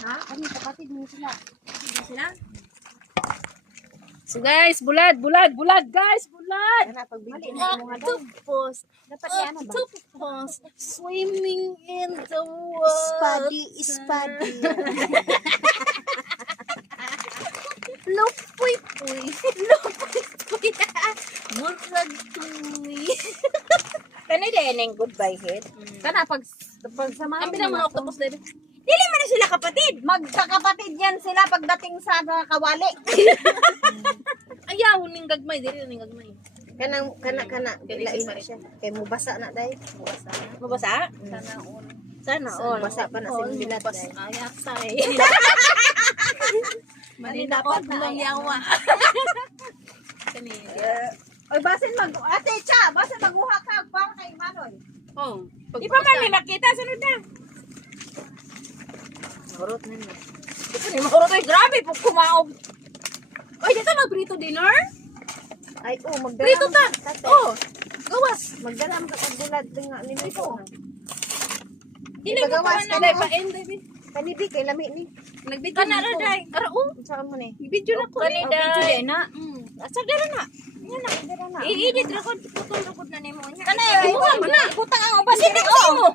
Ha? Ano, kapatid mo sila? Hindi sila? So guys, bulad guys, bulad. Kana pagbigyan Mali mo nga daw. octopus. Dapat yan ba? Octopus swimming in the water. Spadi. Lupoy-poy. Lupoy-poy. Murag tuy. Kana din yung goodbye hit. Kana pag samahan Ang pinang mga octopus din. Dili man na sila kapatid. Magkakapatid yan sila pagdating sa kawali. Ayaw, ning gagmay. Dili ning gagmay. Kana. Ilain na siya. Kay mubasa na dahil. Mabasa? Sana all. Sana all. Basa pa na silang bilat dahil. Ayak say. Maninapad ng yawa. Kanina. Oy, basin ate cha, basin maguha ka para kay Manoy. Oh. Di pa man may makita sunod na. Marot na niya. Ito ni Mauro to. Grabe po kumaog. Oy, dito nagprito dinner? Ay, magdala. Prito ta. Oh. Gawas. Magdala mo ka bulad nga ni Mito. Dili mo Gawas pa ka na na. pa end baby. Kanibi kay lami ni. Nagbidyo Kana na ra ko. day. Ara oh. Saan mo ni? Video na ko. Kani day. na. Asa dara na. Yan na, dira na. I-edit ra ko putol na nimo nya. Kana Ay, mo na. Butang ang uban. Sino mo?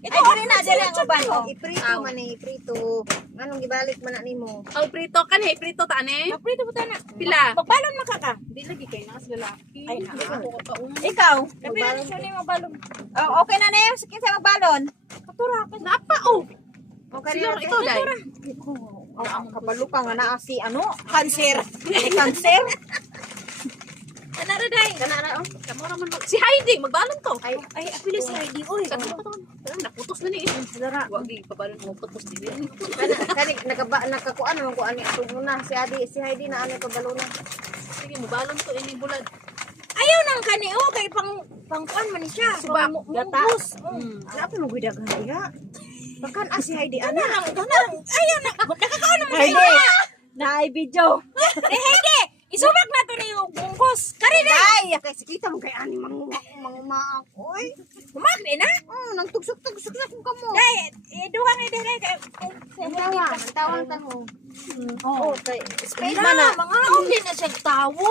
Ito rin na dira ang uban. Iprito man ni iprito. Anong gibalik man na nimo? Oh, prito kan hey, prito ta ane. Prito buta na. Pila. Magbalon makaka. Di lagi kay nas lalaki. Ay, Di na. ako pa Ikaw, Magbalon siya ni mabalon. Oh, okay na na yung sa magbalon. Katura ka. Napa oh. Okay Sino na ito day? Kabalo ka nga na si ano? Cancer. May cancer. Kana ra day. Kana na oh. Kamo ra man si Heidi magbalon to. Ay, apilo si Heidi oy. Kato pa to. Naputos na ni. dara. Wag di pabalon mo putos di. Kani nakakuan naman ko ani atong una si Heidi na ani pabalo na. Sige mo balon to ini bulad. Ayaw nang kani oh kay pangkuan man ni siya. Subak. Gata. Mm. Apa mo gudag ya? Bakan si Heidi ana. Ayaw na. Nakakaon naman Heidi. siya. Na video. Heidi, isubak na to ni bungkos. Kari na. Ay, kay sikita mo kay ani manguma oy. Kumagni na. Nang tugsok-tugsok na kung kamo. Kay duha ni dire kay Tawang ta mo. Oo, kay speed Wala, man na. mga uli na siya tawo.